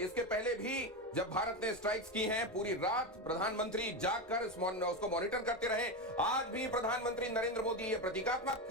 इसके पहले भी जब भारत ने स्ट्राइक्स की हैं, पूरी रात प्रधानमंत्री जागकर उसको मॉनिटर करते रहे। आज भी प्रधानमंत्री नरेंद्र मोदी, ये प्रतीकात्मक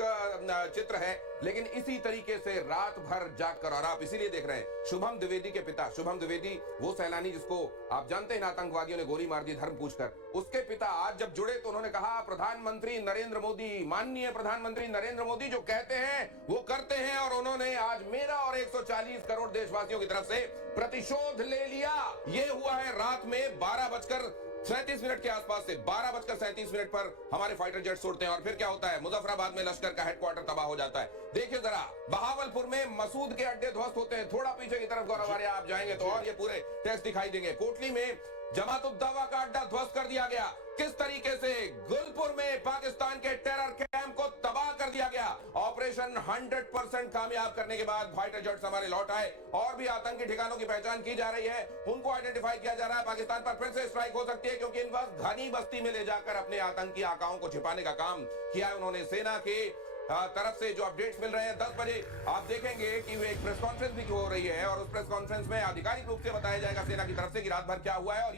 चित्र है, लेकिन इसी तरीके से रात भर जागकर, और आप इसीलिए देख रहे हैं शुभम द्विवेदी के पिता, शुभम द्विवेदी वो सैलानी जिसको आप जानते हैं आतंकवादियों ने गोली मार दी धर्म पूछकर, उसके पिता आज जब जुड़े तो उन्होंने कहा प्रधानमंत्री नरेंद्र मोदी, माननीय प्रधानमंत्री नरेंद्र मोदी जो कहते हैं वो करते हैं, और उन्होंने आज मेरा और 140 करोड़ देशवासियों की तरफ से प्रतिशोध ले लिया। ये हुआ है रात में 12:37 के आसपास से 12:37 पर हमारे फाइटर जेट्स उड़ते हैं, और फिर क्या होता है, मुजफ्फराबाद में लश्कर का हेडक्वार्टर तबाह हो जाता है। देखिए जरा, बहावलपुर में मसूद के अड्डे ध्वस्त होते हैं, थोड़ा पीछे की तरफ गौरव आर्या आप जाएंगे तो और ये पूरे टेस्ट दिखाई देंगे। कोटली में जमात-उद-दावा का अड्डा ध्वस्त कर दिया गया। किस तरीके से गुलपुर में पाकिस्तान के टेरर कैंप को तबाह कर दिया गया। ऑपरेशन 100% कामयाब करने के बाद फाइटर जेट्स हमारे लौट आए, और भी आतंकी ठिकानों की पहचान की जा रही है, उनको आइडेंटिफाई किया जा रहा है। पाकिस्तान पर फिर से स्ट्राइक हो सकती है, क्योंकि इन वक्त घनी बस्ती में ले जाकर अपने आतंकी आकाओं को छिपाने का काम किया है उन्होंने। सेना के तरफ से जो अपडेट्स मिल रहे हैं, 10 बजे आप देखेंगे कि वे एक प्रेस कॉन्फ्रेंस भी हो रही है, और उस प्रेस कॉन्फ्रेंस में आधिकारिक रूप से बताया जाएगा सेना की तरफ से कि रात भर क्या हुआ है। और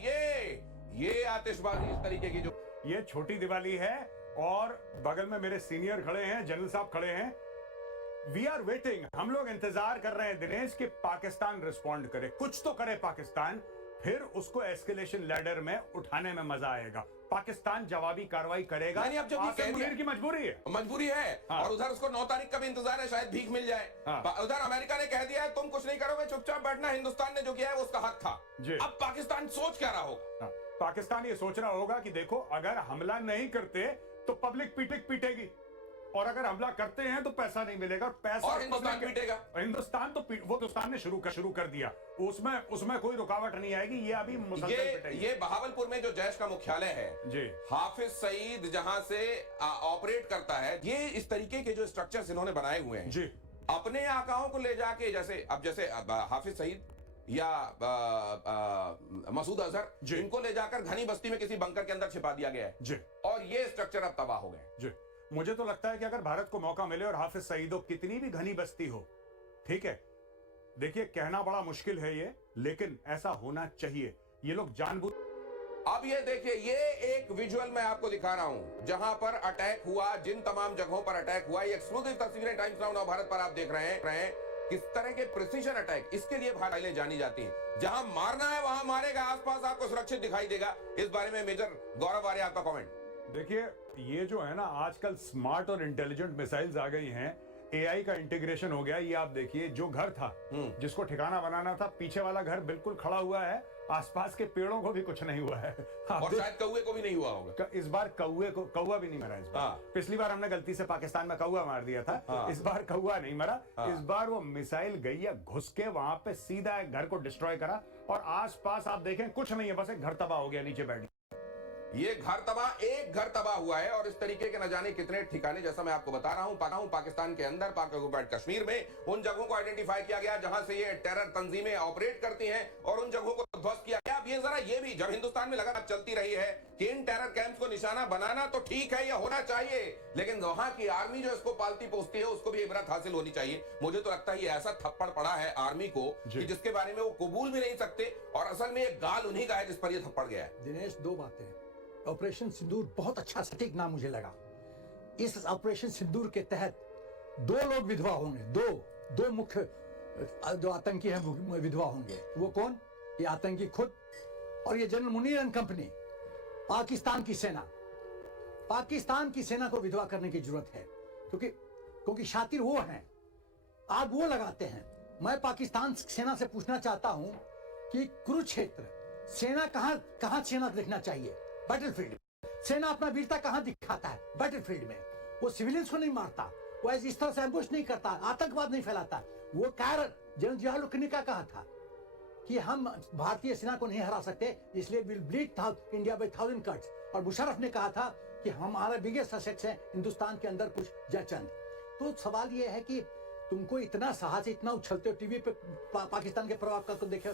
ये आतिशबाजी इस तरीके की जो ये छोटी दिवाली है, और बगल में मेरे सीनियर खड़े हैं, जनरल साहब खड़े हैं। वी आर वेटिंग, हम लोग इंतजार कर रहे हैं दिनेश कि पाकिस्तान रिस्पॉन्ड करे, कुछ तो करे पाकिस्तान, फिर उसको एस्केलेशन लैडर में उठाने में मजा आएगा। पाकिस्तान जवाबी कार्रवाई करेगा। अब जब मुनीर की मजबूरी है हाँ। और उधर उसको 9 तारीख का भी इंतजार है, शायद भीख मिल जाए। हाँ। उधर अमेरिका ने कह दिया है तुम कुछ नहीं करोगे, चुपचाप बैठना। हिंदुस्तान ने जो किया है वो उसका हक था। अब पाकिस्तान सोच क्या रहा होगा? हाँ। पाकिस्तान ये सोच रहा होगा कि देखो, अगर हमला नहीं करते तो पब्लिक पीटेगी, और अगर हमला करते हैं तो पैसा नहीं मिलेगा, पैसा और हिंदुस्तान पीटेगा। हिंदुस्तान तो वो तो उसने शुरू कर दिया, उसमें कोई रुकावट नहीं आएगी। ये अभी ये बहावलपुर में जो जैश का मुख्यालय है जी, हाफिज सईद जहां से ऑपरेट करता है, ये इस तरीके के जो स्ट्रक्चर्स इन्होंने बनाए हुए हैं जी, अपने आकाओं को ले जाके, जैसे हाफिज सईद या मसूद अजहर, इनको ले जाकर घनी बस्ती में किसी बंकर के अंदर छिपा दिया गया है जी, और ये स्ट्रक्चर अब तबाह हो गए जी। मुझे तो लगता है कि अगर भारत को मौका मिले और हाफिज सईद हो, कितनी भी घनी बस्ती हो, ठीक है, देखिए कहना बड़ा मुश्किल है ये, लेकिन ऐसा होना चाहिए। ये लोग जानबूझ। अब ये देखिए, ये एक विजुअल मैं आपको दिखा रहा हूं जहां पर अटैक हुआ, जिन तमाम जगहों पर अटैक हुआ। ये एक्सक्लूसिव तस्वीरें टाइम्स नाउ भारत पर आप देख रहे हैं। किस तरह के प्रिसीजन अटैक, इसके लिए फाइलें जानी जाती हैं। जहां मारना है वहां मारेगा, आसपास आपको सुरक्षित दिखाई देगा। इस बारे में मेजर गौरव आर्या, आपका कमेंट। देखिए, ये जो है ना, आजकल स्मार्ट और इंटेलिजेंट मिसाइल्स आ गई हैं, एआई का इंटीग्रेशन हो गया। ये आप देखिए, जो घर था जिसको ठिकाना बनाना था, पीछे वाला घर बिल्कुल खड़ा हुआ है, आसपास के पेड़ों को भी कुछ नहीं हुआ है, और शायद कौवे को भी नहीं हुआ होगा। इस बार कौवा भी नहीं मरा इस बार। पिछली बार हमने गलती से पाकिस्तान में कौवा मार दिया था, इस बार कौवा नहीं मरा। इस बार वो मिसाइल गई है, घुस के वहां पे सीधा एक घर को डिस्ट्रॉय करा, और आसपास आप देखें कुछ नहीं है, बस एक घर तबाह हो गया नीचे बैठ। ये एक घर तबाह हुआ है, और इस तरीके के न जाने कितने ठिकाने, जैसा मैं आपको बता रहा हूं पाकिस्तान के अंदर, पाक ऑक्युपाइड कश्मीर में उन जगहों को आइडेंटिफाई किया गया जहां से ये टेरर तंजीमें ऑपरेट करती हैं, और उन जगहों को ध्वस्त किया गया। अब ये जरा, ये भी जब हिंदुस्तान में लगातार चलती रही है कि इन टेरर कैंप्स को निशाना बनाना तो ठीक है, ये होना चाहिए, लेकिन वहां की आर्मी जो इसको पालती पोसती है उसको भी इबरत हासिल होनी चाहिए। मुझे तो लगता है ये ऐसा थप्पड़ पड़ा है आर्मी को कि जिसके बारे में वो कबूल भी नहीं सकते, और असल में ये गाल उन्हीं का है जिस पर ये थप्पड़ गया है। दिनेश, दो बातें। ऑपरेशन सिंदूर बहुत अच्छा सटीक नाम मुझे लगा। इस ऑपरेशन सिंदूर के तहत 2 लोग विधवा होंगे, दो मुख्य जो आतंकी हैं विधवा होंगे। वो कौन? ये आतंकी खुद, और ये general Munir and company. Pakistan की सेना को विधवा करने की जरूरत है, क्योंकि शातिर वो हैं, आग वो लगाते हैं। मैं पाकिस्तान सेना से पूछना चाहता हूं कि कुरुक्षेत्र सेना कहां सेना दिखना चाहिए? बैटलफील्ड। सेना अपना वीरता कहां दिखाता है? बैटलफील्ड में। वो सिविलियंस को नहीं मारता, वो इस तरह से एम्बुश नहीं करता, आतंकवाद नहीं फैलाता। वो जनरल जियाउल का कहा था कि हम भारतीय सेना को नहीं हरा सकते, इसलिए will bleed India by 1000 cuts. और मुशर्रफ ने कहा था कि हमारा बिगेस्ट असेट्स है हिंदुस्तान के अंदर कुछ जयचंद। तो सवाल ये है कि तुमको इतना साहस, इतना उछलते हो टीवी पे पाकिस्तान के प्रभाव का, तो देखो